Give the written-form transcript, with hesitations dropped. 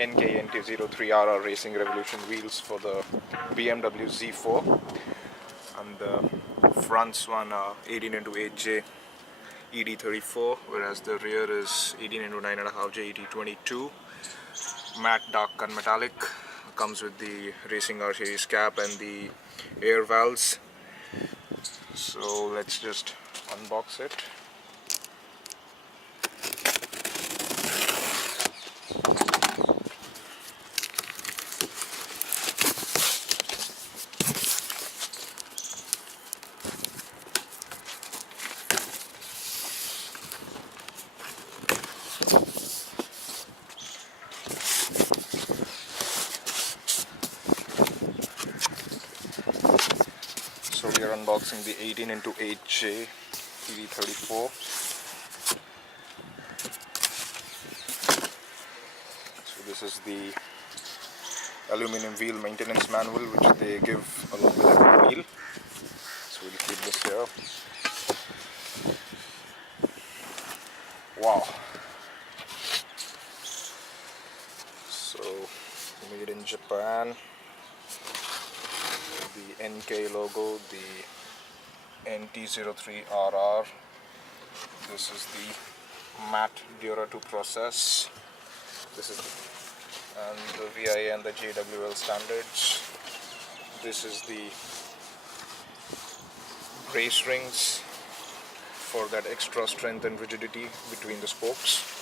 ENKEI NT03RR Racing Revolution wheels for the BMW Z4, and the fronts one are 18x8J ED34, whereas the rear is 18x9.5J ED22. Matte dark gunmetallic, comes with the Racing R Series cap and the air valves. So let's just unbox it. So we are unboxing the 18x8J ED34. So this is the aluminum wheel maintenance manual which they give along with every wheel. So we'll keep this here. Wow. So made in Japan. The ENKEI logo, the NT03RR. This is the matte Dura 2 process. This is the VIA and the JWL standards. This is the race rings for that extra strength and rigidity between the spokes.